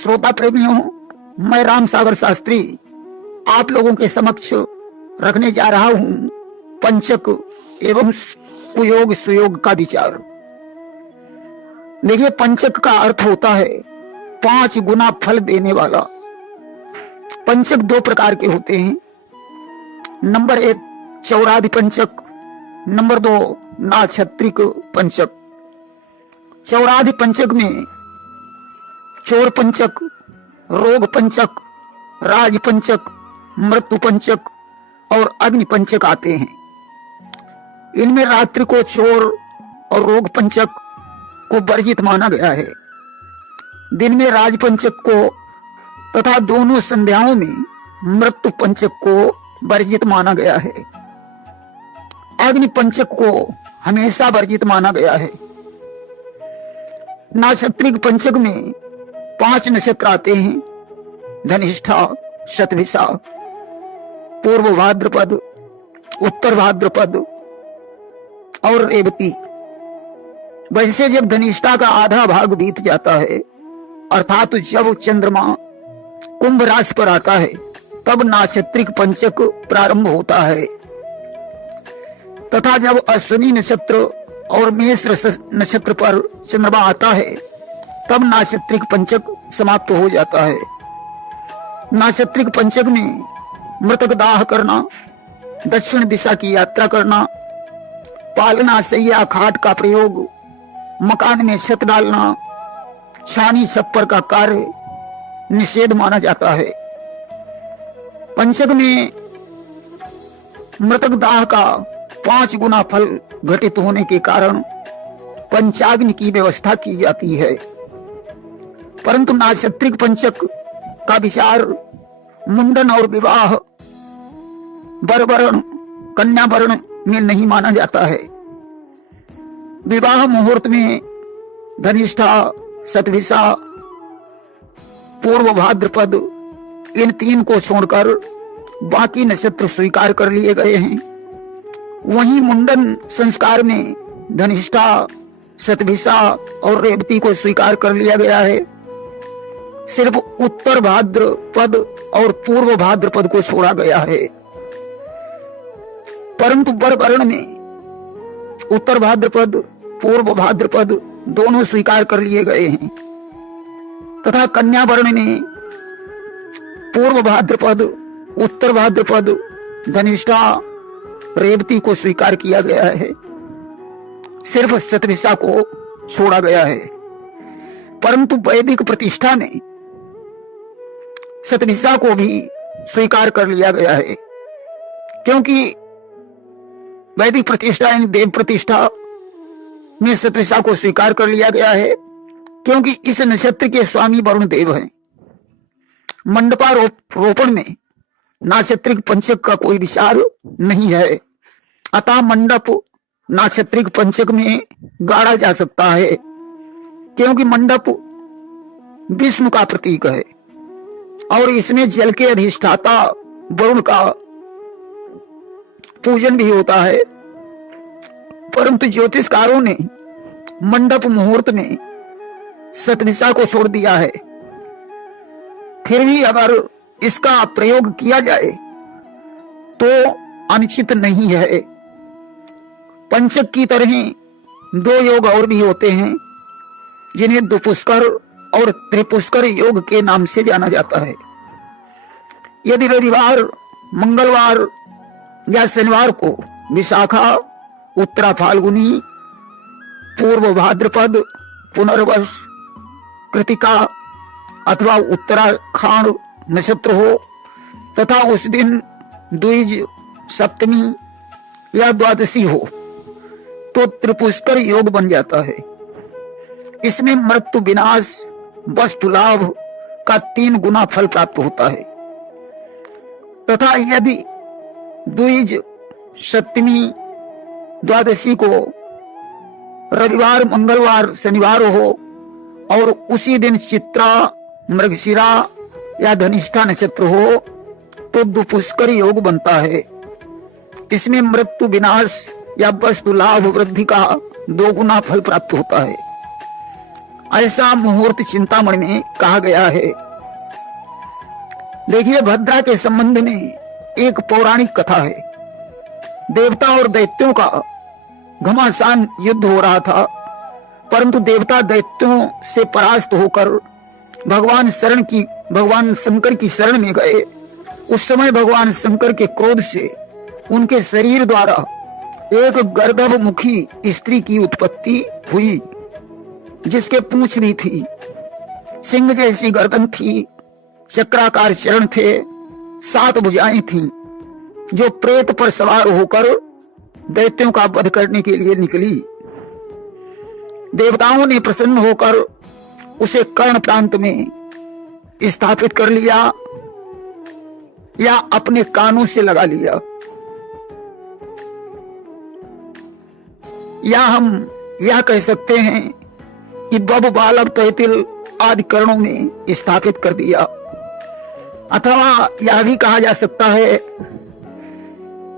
श्रोता प्रेमियों, मैं राम सागर शास्त्री आप लोगों के समक्ष रखने जा रहा हूं पंचक एवं कुयोग सुयोग का विचार। देखिए, पंचक का अर्थ होता है 5 गुना फल देने वाला। पंचक 2 प्रकार के होते हैं। नंबर 1 चौरादि पंचक, नंबर 2 नाक्षत्रिक पंचक। चौरादि पंचक में चोर पंचक, रोग पंचक, राज पंचक, मृत्यु पंचक और अग्नि पंचक आते हैं। इनमें रात्रि को चोर और रोग पंचक को वर्जित माना गया है। दिन में राज पंचक को तथा दोनों संध्याओं में मृत्यु पंचक को वर्जित माना गया है। अग्नि पंचक को हमेशा वर्जित माना गया है। नाक्षत्रिक पंचक में 5 नक्षत्र आते हैं: धनिष्ठा, शतभिषा, पूर्व भाद्रपद, उत्तर भाद्रपद और रेवती। वैसे जब धनिष्ठा का आधा भाग बीत जाता है, अर्थात जब चंद्रमा कुंभ राशि पर आता है, तब नाक्षत्रिक पंचक प्रारंभ होता है तथा जब अश्विनी नक्षत्र और मेष नक्षत्र पर चंद्रमा आता है, तब नाक्षत्रिक पंचक समाप्त हो जाता है। नाक्षत्रिक पंचक में मृतक दाह करना, दक्षिण दिशा की यात्रा करना, पालना, सैया, खाट का प्रयोग, मकान में छत डालना, छानी छप्पर का कार्य निषेध माना जाता है। पंचक में मृतक दाह का 5 गुना फल घटित होने के कारण पंचाग्नि की व्यवस्था की जाती है। परंतु नाक्षत्रिक पंचक का विचार मुंडन और विवाह, वरवरण, कन्यावरण में नहीं माना जाता है। विवाह मुहूर्त में धनिष्ठा, शतभिषा, पूर्व भाद्रपद इन 3 को छोड़कर बाकी नक्षत्र स्वीकार कर लिए गए हैं। वहीं मुंडन संस्कार में धनिष्ठा, शतभिषा और रेवती को स्वीकार कर लिया गया है। सिर्फ उत्तर भाद्रपद और पूर्व भाद्रपद को छोड़ा गया है। परंतु वरवर्ण में उत्तर भाद्रपद, पूर्व भाद्रपद दोनों स्वीकार कर लिए गए हैं तथा कन्या वर्ण में पूर्व भाद्रपद, उत्तर भाद्रपद, धनिष्ठा, रेवती को स्वीकार किया गया है। सिर्फ शतभिषा को छोड़ा गया है। परंतु वैदिक प्रतिष्ठा में शतभिषा को भी स्वीकार कर लिया गया है, क्योंकि वैदिक प्रतिष्ठा यानी देव प्रतिष्ठा में शतभिषा को स्वीकार कर लिया गया है, क्योंकि इस नक्षत्र के स्वामी वरुण देव हैं। मंडपारोपण में नाक्षत्रिक पंचक का कोई विचार नहीं है, अतः मंडप नाक्षत्रिक पंचक में गाड़ा जा सकता है, क्योंकि मंडप विष्णु का प्रतीक है और इसमें जल के अधिष्ठाता वरुण का पूजन भी होता है। परंतु ज्योतिषकारों ने मंडप मुहूर्त में शतभिषा को छोड़ दिया है। फिर भी अगर इसका प्रयोग किया जाए तो अनुचित नहीं है। पंचक की तरह 2 योग और भी होते हैं, जिन्हें दुपुष्कर और त्रिपुष्कर योग के नाम से जाना जाता है। यदि रविवार, मंगलवार या शनिवार को विशाखा, उत्तरा फाल्गुनी, पूर्व भाद्रपद, पुनर्वस, कृतिका अथवा उत्तराखांड नक्षत्र हो तथा उस दिन द्विज, सप्तमी या द्वादशी हो, तो त्रिपुष्कर योग बन जाता है। इसमें मृत्यु, विनाश, वस्तु लाभ का 3 गुना फल प्राप्त होता है तथा यदि द्विज, सप्तमी, द्वादशी को रविवार, मंगलवार, शनिवार हो और उसी दिन चित्रा, मृगशिरा या धनिष्ठा नक्षत्र हो, तो दुपुष्कर योग बनता है। इसमें मृत्यु, विनाश या वस्तु लाभ वृद्धि का 2 गुना फल प्राप्त होता है। ऐसा मुहूर्त चिंतामणि में कहा गया है। देखिए, भद्रा के संबंध में एक पौराणिक कथा है। देवता और दैत्यों का घमासान युद्ध हो रहा था, परंतु देवता दैत्यों से परास्त होकर भगवान शंकर की शरण में गए। उस समय भगवान शंकर के क्रोध से उनके शरीर द्वारा एक गर्दभमुखी स्त्री की उत्पत्ति हुई, जिसके पूंछ भी थी, सिंह जैसी गर्दन थी, चक्राकार चरण थे, 7 भुजाएं थीं, जो प्रेत पर सवार होकर दैत्यों का वध करने के लिए निकली। देवताओं ने प्रसन्न होकर उसे कर्ण प्रांत में स्थापित कर लिया या अपने कानों से लगा लिया, या हम यह कह सकते हैं कि बब, बालक, तैतिल आदि कर्णों में स्थापित कर दिया। अथवा यह भी कहा जा सकता है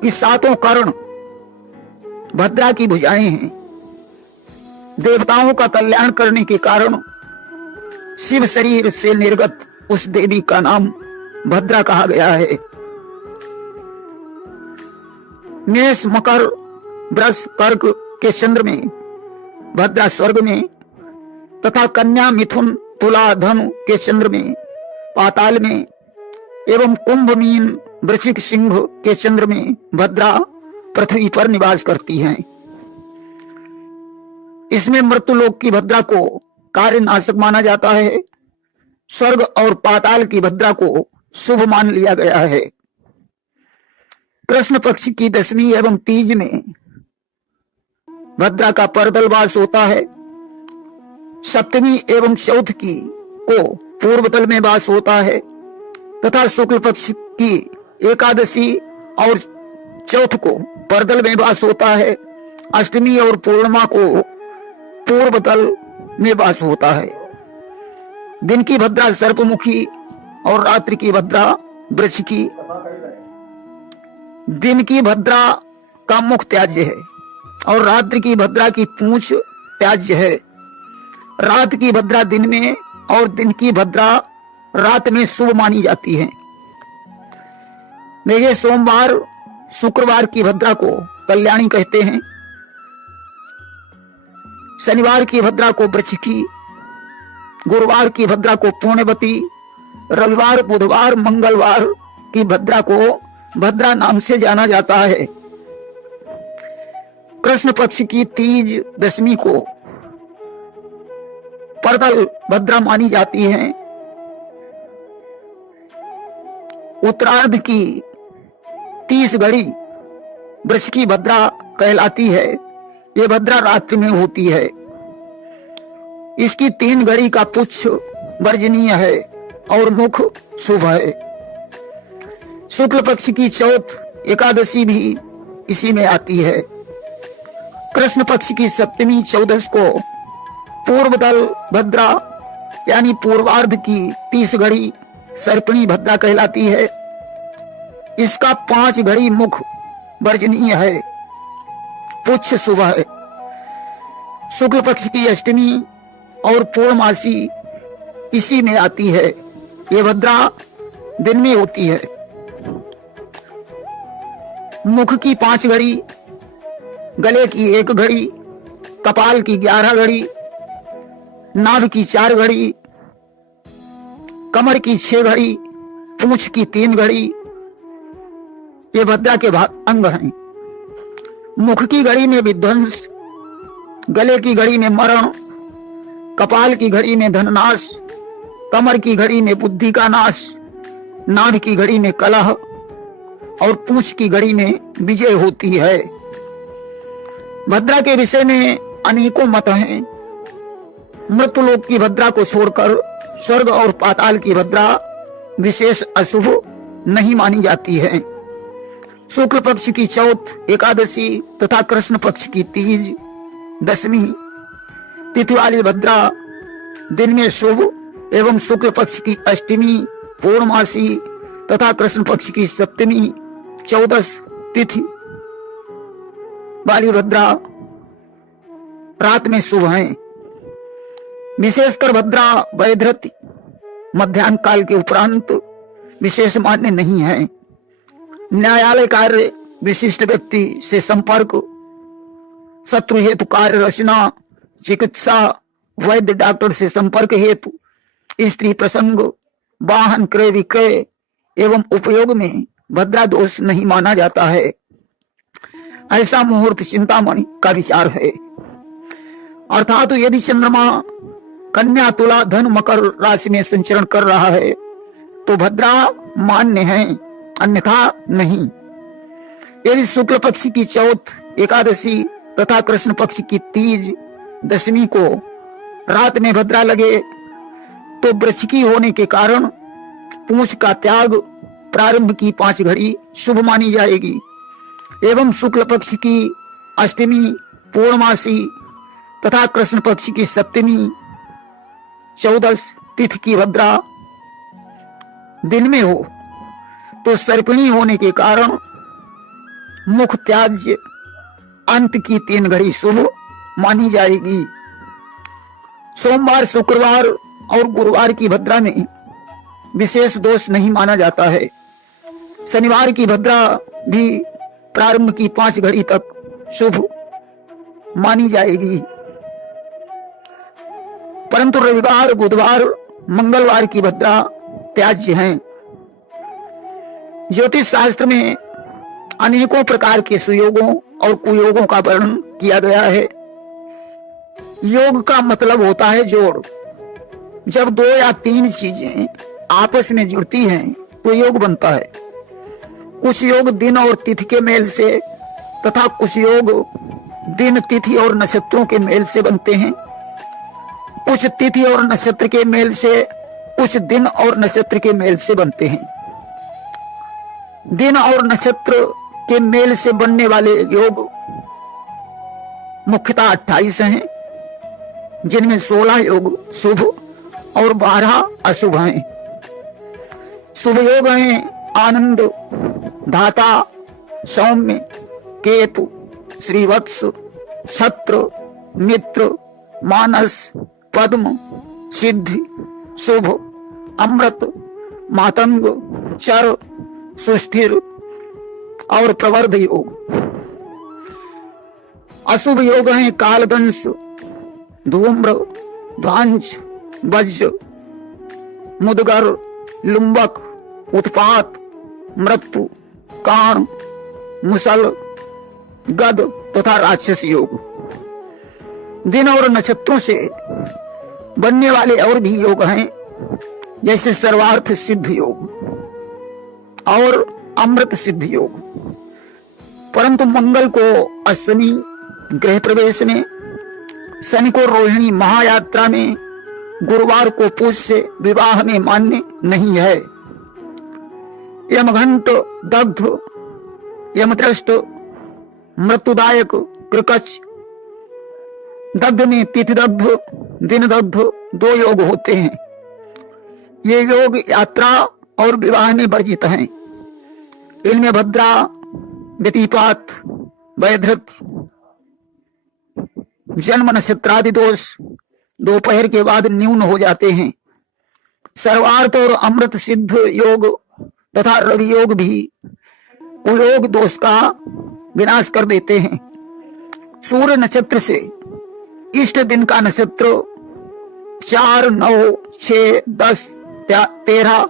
कि 7 कर्ण भद्रा की भुजाएं हैं। देवताओं का कल्याण करने के कारण शिव शरीर से निर्गत उस देवी का नाम भद्रा कहा गया है। मेष, मकर, वृष, कर्क के चंद्र में भद्रा स्वर्ग में तथा कन्या, मिथुन, तुला, धनु के चंद्र में पाताल में एवं कुंभ, मीन, वृश्चिक, सिंह के चंद्र में भद्रा पृथ्वी पर निवास करती हैं। इसमें मृत्युलोक की भद्रा को कार्यनाशक माना जाता है। स्वर्ग और पाताल की भद्रा को शुभ मान लिया गया है। कृष्ण पक्ष की 10वीं एवं तीज में भद्रा का परदल वास होता है। 7वीं एवं चौथ की को पूर्व तल में वास होता है तथा शुक्ल पक्ष की एकादशी और चौथ को परदल में वास होता है। अष्टमी और पूर्णिमा को पूर्व तल में वास होता है। दिन की भद्रा सर्पमुखी और रात्रि की भद्रा वृश्चिकी। दिन की भद्रा का मुख त्याज्य है और रात्रि की भद्रा की पूंछ त्याज्य है। रात की भद्रा दिन में और दिन की भद्रा रात में शुभ मानी जाती है। देखिए, सोमवार, शुक्रवार की भद्रा को कल्याणी कहते हैं। शनिवार की भद्रा को वृश्चिकी, गुरुवार की भद्रा को पुण्यवती, रविवार, बुधवार, मंगलवार की भद्रा को भद्रा नाम से जाना जाता है। कृष्ण पक्ष की तीज 10वीं को परदल भद्रा मानी जाती है। उत्तरार्ध की 30 घड़ी वृश्चिकी भद्रा कहलाती है। ये भद्रा रात्रि में होती है। इसकी 3 घड़ी का पुच्छ वर्जनीय है और मुख शुभ है। शुक्ल पक्ष की चौथ एकादशी भी इसी में आती है। कृष्ण पक्ष की 7वीं 14 को पूर्व दल भद्रा यानी पूर्वार्ध की 30 घड़ी सर्पणी भद्रा कहलाती है। इसका 5 घड़ी मुख वर्जनीय है, पुच्छ शुभ है। शुक्ल पक्ष की अष्टमी और पूर्णमासी इसी में आती है। ये भद्रा दिन में होती है। मुख की 5 घड़ी, गले की 1 घड़ी, कपाल की 11 घड़ी, नाभि की 4 घड़ी, कमर की 6 घड़ी, पूंछ की 3 घड़ी। ये भद्रा के अंग हैं। मुख की घड़ी में विध्वंस, गले की घड़ी में मरण, कपाल की घड़ी में धननाश, कमर की घड़ी में बुद्धि का नाश, नाभि की घड़ी में कलह और पूंछ की घड़ी में विजय होती है। भद्रा के विषय में अनेकों मत हैं। मृत्युलोक की भद्रा को छोड़कर स्वर्ग और पाताल की भद्रा विशेष अशुभ नहीं मानी जाती है। शुक्ल पक्ष की चौथ एकादशी तथा कृष्ण पक्ष की तीज 10वीं तिथि वाली भद्रा दिन में शुभ एवं शुक्ल पक्ष की अष्टमी, पूर्णमासी तथा कृष्ण पक्ष की 7वीं 14 तिथि वाली भद्रा रात में शुभ हैं। विशेषकर भद्रा वैधृति मध्याह्न काल के उपरांत विशेष मान्य नहीं है। न्यायालय कार्य, विशिष्ट व्यक्ति से संपर्क, शत्रु हेतु कार्य रचना, चिकित्सा, वैद्य डॉक्टर से संपर्क हेतु, स्त्री प्रसंग, वाहन क्रय विक्रय एवं उपयोग में भद्रा दोष नहीं माना जाता है। ऐसा मुहूर्त चिंतामणि का विचार है। अर्थात यदि चंद्रमा कन्या, तुला, धन, मकर राशि में संचरण कर रहा है तो भद्रा मान्य है, अन्यथा नहीं। यदि शुक्ल पक्ष की चौथ, एकादशी तथा कृष्ण पक्ष की तीज, दशमी को रात में भद्रा लगे तो वृश्चिकी होने के कारण पूंछ का त्याग प्रारंभ की 5 घड़ी शुभ मानी जाएगी एवं शुक्ल पक्ष की अष्टमी, पूर्णमासी तथा कृष्ण पक्ष की सप्तमी, 14 तिथि की भद्रा दिन में हो तो सर्पिणी होने के कारण मुख त्याज्य अंत की 3 घड़ी शुभ मानी जाएगी। सोमवार, शुक्रवार और गुरुवार की भद्रा में विशेष दोष नहीं माना जाता है। शनिवार की भद्रा भी प्रारंभ की 5 घड़ी तक शुभ मानी जाएगी, परंतु रविवार, बुधवार, मंगलवार की भद्रा त्याज्य हैं। ज्योतिष शास्त्र में अनेकों प्रकार के सुयोगों और कुयोगों का वर्णन किया गया है। योग का मतलब होता है जोड़। जब 2 या 3 चीजें आपस में जुड़ती हैं तो योग बनता है। कुछ योग दिन और तिथि के मेल से तथा कुछ योग दिन, तिथि और नक्षत्रों के मेल से बनते हैं। कुछ तिथि और नक्षत्र के मेल से, कुछ दिन और नक्षत्र के मेल से बनते हैं। दिन और नक्षत्र के मेल से बनने वाले योग मुख्यतः 28 हैं, जिनमें 16 योग शुभ और 12 अशुभ हैं। शुभ योग हैं आनंद, धाता, सौम्य, केतु, श्रीवत्स, छत्र, मित्र, मानस, पद्म, सिद्धि, शुभ, अमृत, मातंग, चर, सुस्थिर और प्रवर्ध योग। अशुभ योग हैं कालदंश, धूम्र, ध्वंस, वज्र, मुदगर, लुम्बक, उत्पात, मृत्यु, काण, मुसल, गद तथा राक्षस योग। दिन और नक्षत्रों से बनने वाले और भी योग हैं, जैसे सर्वार्थ सिद्ध योग और अमृत सिद्ध योग। परंतु मंगल को अश्विनी गृह प्रवेश में, शनि को रोहिणी महायात्रा में, गुरुवार को पुष्य विवाह में मान्य नहीं है। यमघंट, दग्ध, यमदृष्ट, मृत्युदायक, कृकच, दग्ध में तिथि दग्ध, दिन दग्ध 2 योग होते हैं। ये योग यात्रा और विवाह में वर्जित हैं। इनमें भद्रा, व्यतिपात, वैधृत, जन्म नक्षत्रादि दोष दोपहर के बाद न्यून हो जाते हैं। सर्वार्थ और अमृत सिद्ध योग तथा रवि योग भी कुयोग दोष का विनाश कर देते हैं। सूर्य नक्षत्र से इष्ट दिन का नक्षत्र 4, 9, 6, 10, 13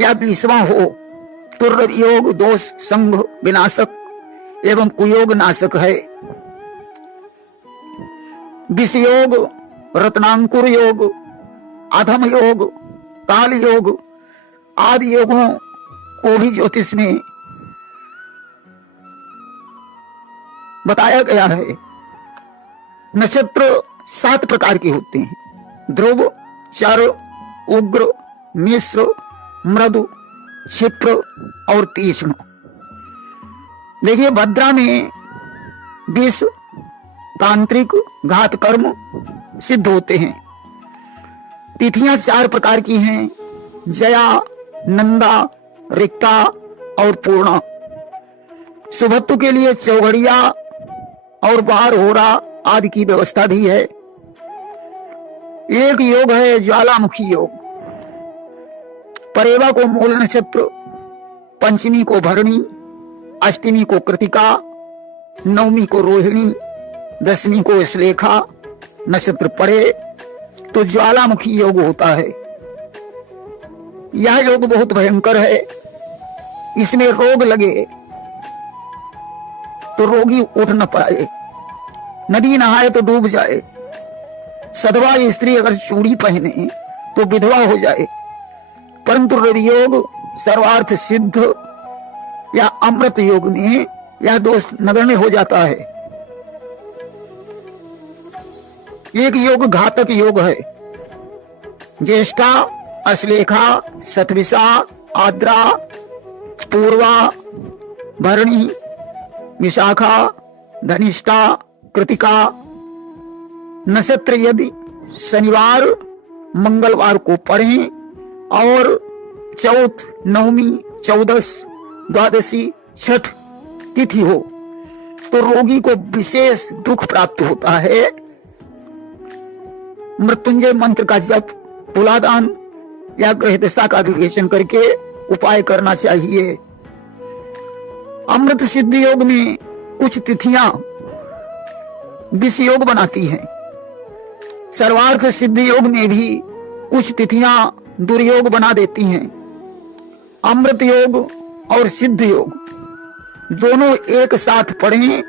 या 20वां हो तो रवि योग दोष संघ विनाशक एवं कुयोग नाशक है। विष योग, रत्नांकुर योग, अधम योग, काल योग आदि योगों को भी ज्योतिष में बताया गया है। नक्षत्र 7 प्रकार के होते हैं: ध्रुव, चर, उग्र, मिश्र, मृदु, क्षिप्र और तीक्ष्ण। देखिए, भद्रा में विष, तांत्रिक, घात कर्म सिद्ध होते हैं। तिथियां 4 प्रकार की हैं: जया, नंदा, रिक्ता और पूर्णा। सुभत्व के लिए चौघड़िया और बार होरा आदि की व्यवस्था भी है। एक योग है ज्वालामुखी योग। परेवा को मूल नक्षत्र, पंचमी को भरणी, अष्टमी को कृतिका, नवमी को रोहिणी, दसवीं को श्लेखा नक्षत्र पड़े तो ज्वालामुखी योग होता है। यह योग बहुत भयंकर है। इसमें रोग लगे तो रोगी उठ न पाए, नदी नहाए तो डूब जाए, सधवा स्त्री अगर चूड़ी पहने तो विधवा हो जाए। परंतु रवि योग सर्वार्थ सिद्ध या अमृत योग में यह दोष नगण्य हो जाता है। एक योग घातक योग है। ज्येष्ठा, अश्लेखा, शतभिषा, आद्रा, पूर्वा, भरणी, विशाखा, धनिष्ठा, कृतिका नक्षत्र यदि शनिवार मंगलवार को पढ़ें और चौथ, नवमी, चौदस, द्वादशी, छठ तिथि हो तो रोगी को विशेष दुख प्राप्त होता है। मृत्युंजय मंत्र का जप, तुलादान या ग्रह दशा का विवेचन करके उपाय करना चाहिए। अमृत सिद्ध योग में कुछ तिथियां विष योग बनाती हैं। सर्वार्थ सिद्ध योग में भी कुछ तिथियां दुर्योग बना देती हैं। अमृत योग और सिद्ध योग दोनों एक साथ पढ़ें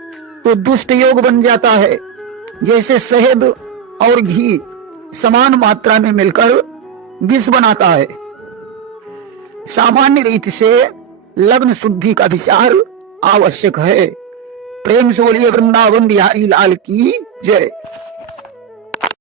तो दुष्ट योग बन जाता है। जैसे शहद और घी समान मात्रा में मिलकर विष बनाता है। सामान्य रीति से लग्न शुद्धि का विचार आवश्यक है। प्रेम से बोलिए वृंदावन बिहारी लाल की जय।